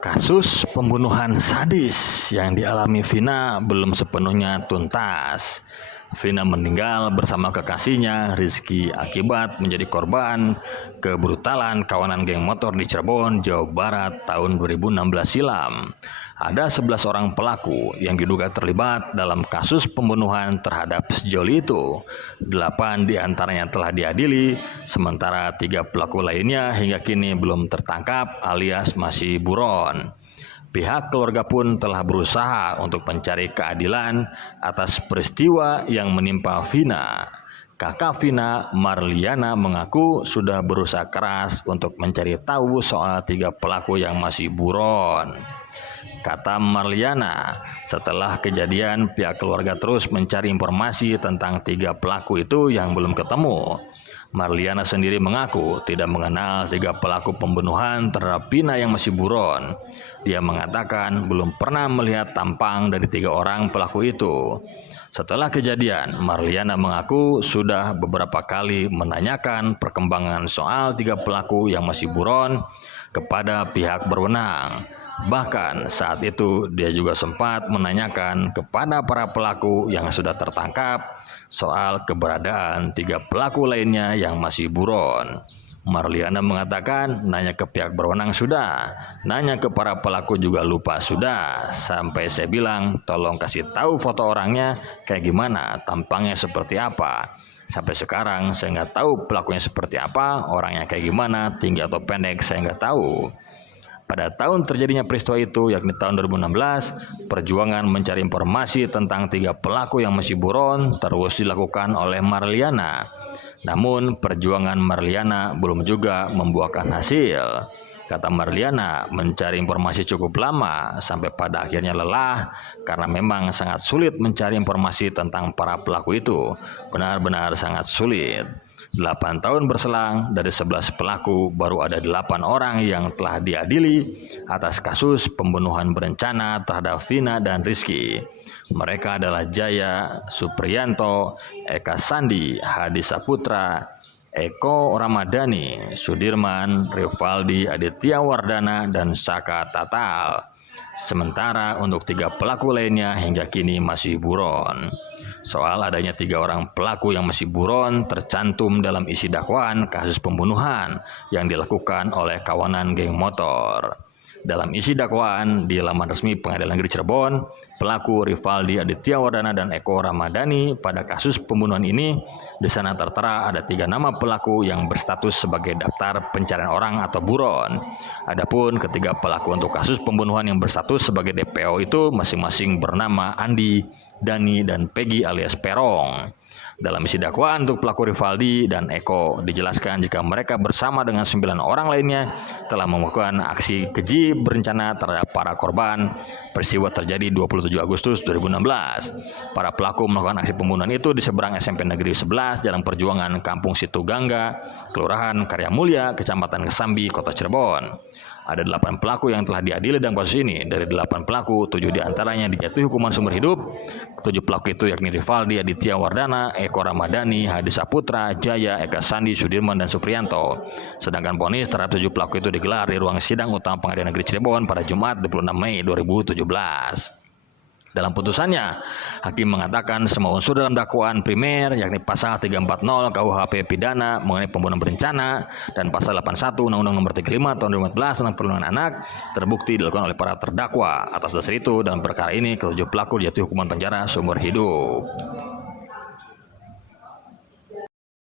Kasus pembunuhan sadis yang dialami Vina belum sepenuhnya tuntas. Vina meninggal bersama kekasihnya Rizky akibat menjadi korban kebrutalan kawanan geng motor di Cirebon, Jawa Barat tahun 2016 silam. Ada 11 orang pelaku yang diduga terlibat dalam kasus pembunuhan terhadap sejoli itu. 8 diantaranya telah diadili, sementara 3 pelaku lainnya hingga kini belum tertangkap alias masih buron. Pihak keluarga pun telah berusaha untuk mencari keadilan atas peristiwa yang menimpa Vina. Kakak Vina, Marliana, mengaku sudah berusaha keras untuk mencari tahu soal 3 pelaku yang masih buron. Kata Marliana, setelah kejadian pihak keluarga terus mencari informasi tentang 3 pelaku itu yang belum ketemu. Marliana sendiri mengaku tidak mengenal 3 pelaku pembunuhan terhadap Vina yang masih buron. Dia mengatakan belum pernah melihat tampang dari 3 orang pelaku itu. Setelah kejadian, Marliana mengaku sudah beberapa kali menanyakan perkembangan soal 3 pelaku yang masih buron kepada pihak berwenang. Bahkan saat itu dia juga sempat menanyakan kepada para pelaku yang sudah tertangkap soal keberadaan 3 pelaku lainnya yang masih buron. Marliana mengatakan nanya ke pihak berwenang sudah, nanya ke para pelaku juga lupa sudah. Sampai saya bilang tolong kasih tahu foto orangnya kayak gimana, tampangnya seperti apa. Sampai sekarang saya nggak tahu pelakunya seperti apa, orangnya kayak gimana, tinggi atau pendek saya nggak tahu. Pada tahun terjadinya peristiwa itu, yakni tahun 2016, perjuangan mencari informasi tentang 3 pelaku yang masih buron terus dilakukan oleh Marliana. Namun, perjuangan Marliana belum juga membuahkan hasil. Kata Marliana, mencari informasi cukup lama sampai pada akhirnya lelah karena memang sangat sulit mencari informasi tentang para pelaku itu. Benar-benar sangat sulit. 8 tahun berselang, dari 11 pelaku baru ada 8 orang yang telah diadili atas kasus pembunuhan berencana terhadap Vina dan Rizky. Mereka adalah Jaya, Supriyanto, Eka Sandi, Hadi Saputra, Eko Ramadhani, Sudirman, Rivaldi, Aditya Wardana, dan Saka Tatal. Sementara untuk 3 pelaku lainnya hingga kini masih buron. Soal adanya 3 orang pelaku yang masih buron tercantum dalam isi dakwaan kasus pembunuhan yang dilakukan oleh kawanan geng motor. Dalam isi dakwaan di laman resmi Pengadilan Negeri Cirebon, pelaku Rivaldi, Aditya Wardana, dan Eko Ramadhani pada kasus pembunuhan ini, di sana tertera ada 3 nama pelaku yang berstatus sebagai daftar pencarian orang atau buron. Adapun ketiga pelaku untuk kasus pembunuhan yang berstatus sebagai DPO itu masing-masing bernama Andi, Dani, dan Peggy alias Perong. Dalam isi dakwaan untuk pelaku Rivaldi dan Eko dijelaskan jika mereka bersama dengan 9 orang lainnya telah melakukan aksi keji berencana terhadap para korban. Peristiwa terjadi 27 Agustus 2016. Para pelaku melakukan aksi pembunuhan itu di seberang SMP Negeri 11 Jalan Perjuangan Kampung Situgangga, Kelurahan Karya Mulia, Kecamatan Kesambi, Kota Cirebon. Ada 8 pelaku yang telah diadili dalam kasus ini. Dari 8 pelaku, 7 diantaranya dijatuhi hukuman seumur hidup. 7 pelaku itu yakni Rivaldi, Aditya Wardana, Eko Ramadhani, Hadi Saputra, Jaya, Eka Sandi, Sudirman, dan Supriyanto. Sedangkan vonis terhadap 7 pelaku itu digelar di ruang sidang utama Pengadilan Negeri Cirebon pada Jumat 26 Mei 2017. Dalam putusannya, hakim mengatakan semua unsur dalam dakwaan primer yakni pasal 340 KUHP pidana mengenai pembunuhan berencana dan pasal 81 Undang-Undang Nomor 35 Tahun 2014 tentang perlindungan anak terbukti dilakukan oleh para terdakwa. Atas dasar itu, dalam perkara ini ketujuh pelaku dijatuhi hukuman penjara seumur hidup.